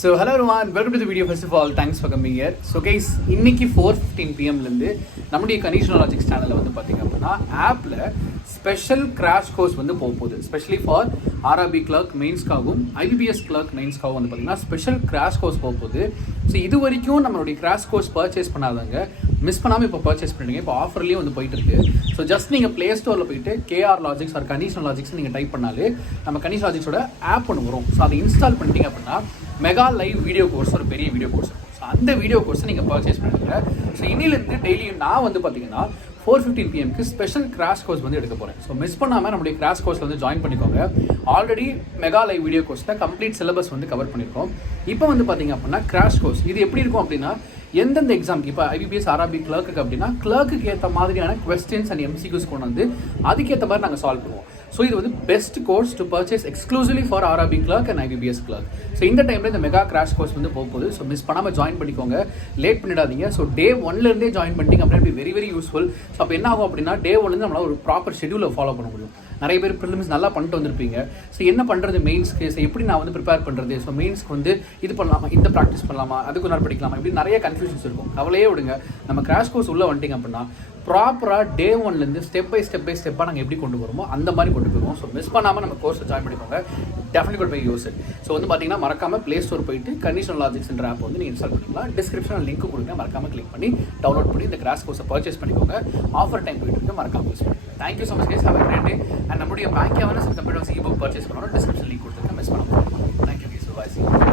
So hello everyone, welcome to the video. First of all, thanks for coming here. So guys, இன்னைக்கு 4:15 PM ல நம்முடைய conditional logics சேனல்ல பாத்தீங்க அப்படினா ஆப்ல ஸ்பெஷல் கிராஷ் கோர்ஸ் போகுது. ஸ்பெஷலி ஃபார் RRB கிளர்க் மெயின்ஸ்காகவும் IBPS கிளர்க் மெயின்ஸ்காகவும் பாத்தீங்கன்னா ஸ்பெஷல் கிராஷ் கோர்ஸ் போகுது. ஸோ இது வரைக்கும் நம்மளுடைய கிராஷ் கோர்ஸ் பர்ச்சேஸ் பண்ணாதவங்க மிஸ் பண்ணாமல் இப்போ பர்ச்சேஸ் பண்ணிடுங்க. இப்போ ஆஃபர்லேயும் போயிட்டு இருக்கு. ஸோ ஜஸ்ட் நீங்கள் ப்ளே ஸ்டோரில் போயிட்டு KR logics or conditional logics நீங்கள் டைப் பண்ணாலே நம்ம கண்டிஷனல் லாஜிக்ஸோட ஆப் ஒன்று வரும். ஸோ அதை இன்ஸ்டால் பண்ணிட்டீங்க அப்படின்னா மெகா லைவ் வீடியோ கோர்ஸ் ஒரு பெரிய வீடியோ கோர்ஸ் இருக்கும். ஸோ அந்த வீடியோ கோர்ஸை நீங்கள் பர்ச்சேஸ் பண்ணிடுங்க. ஸோ இன்னிலேருந்து டெய்லியும் நான் பார்த்தீங்கன்னா 4:15 PMக்கு ஸ்பெஷல் கிராஷ் கோர்ஸ் எடுக்க போகிறேன். ஸோ மிஸ் பண்ணாமல் நம்மளுடைய கிராஷ் கோர்ஸில் ஜாயின் பண்ணிக்கோங்க. ஆல்ரெடி மெகா லைவ் வீடியோ கோர்ஸில் கம்ப்ளீட் சிலபஸ் கவர் பண்ணியிருக்கோம். இப்போ பார்த்தீங்க அப்படின்னா கிராஷ் கோர்ஸ் இது எப்படி இருக்கும் அப்படின்னா எந்தெந்த எக்ஸாமுக்கு இப்போ IBPS RRB கிளர்க்கு அப்படின்னா கிளர்க்கு ஏற்ற மாதிரியான கொஸ்டின்ஸ் அண்ட் MCQs கொண்டு அதுக்கேற்ற மாதிரி நாங்கள் சால்வ் பண்ணுவோம். ஸோ இது best course to purchase exclusively for RRB clerk and IBPS clerk. So இந்த டைமில் இந்த மெகா கிராஷ் கோர்ஸ் போகுது. ஸோ மிஸ் பண்ணாமல் ஜாயின் பண்ணிக்கோங்க, லேட் பண்ணிடாதீங்க. ஸோ டே 1லேருந்தே ஜாயின் பண்ணிட்டீங்க அப்படின்னா வெரி வெரி யூஸ்ஃபுல். ஸோ அப்போ என்ன ஆகும் அப்படின்னா டே 1லேருந்து நம்மளால் ஒரு ப்ராப்பர் ஷெடியூலை ஃபாலோ பண்ண முடியும். நிறைய பேர் ப்ரிலிம்ஸ் நல்லா பண்ணிட்டு வந்திருப்பீங்க. ஸோ என்ன பண்ணுறது மெயின்ஸ்க்கு, ஸோ எப்படி நான் ப்ரிப்பேர் பண்ணுறது, ஸோ மெயின்ஸ்க்கு இது பண்ணலாமா, இந்த ப்ராக்டிஸ் பண்ணலாமா, அதுக்கு நாள் படிக்கலாமா, இப்படி நிறைய கன்ஃபியூஷன்ஸ் இருக்கும். கவலையே விடுங்க. நம்ம கிராஷ் கோர்ஸ் உள்ளே வந்துட்டிங்க அப்படின்னா ப்ராப்பராக டே 1லேருந்து ஸ்டெப் பை ஸ்டெப்பாக நாங்கள் எப்படி கொண்டு வருமோ அந்த மாதிரி கொண்டு போயிடுவோம். ஸோ மிஸ் பண்ணாமல் நம்ம கோர்ஸை ஜாயின் பண்ணிக்கோங்க. Definitely by use it. So பார்த்தீங்கன்னா மறக்காமல் ப்ளே ஸ்டோர் போயிட்டு கண்டிஷனல் லாஜிக்ஸ்ன்ற ஆப் நீங்கள் இன்ஸ்டால் பண்ணிக்கலாம். டிஸ்கிரிப்ஷனில் லிங்க் கொடுங்க, மறக்காமல் கிளிக் பண்ணி டவுன்லோட் பண்ணி இந்த கிராஷ் கோர்ஸை பர்ச்சேஸ் பண்ணிக்கோங்க. ஆஃபர் டைம் போயிட்டு இருக்கு, மறக்காமல் யூஸ் பண்ணுங்க. Thank you so much guys, have a great day. And நம்முடைய bank awareness computers ebook purchase பண்ணணும். டிஸ்கிரிப்ஷன் லிங்க் கொடுத்துருக்கேன், மிஸ் பண்ண போகிறோம். தேங்க்யூ கைஸ், பாய்.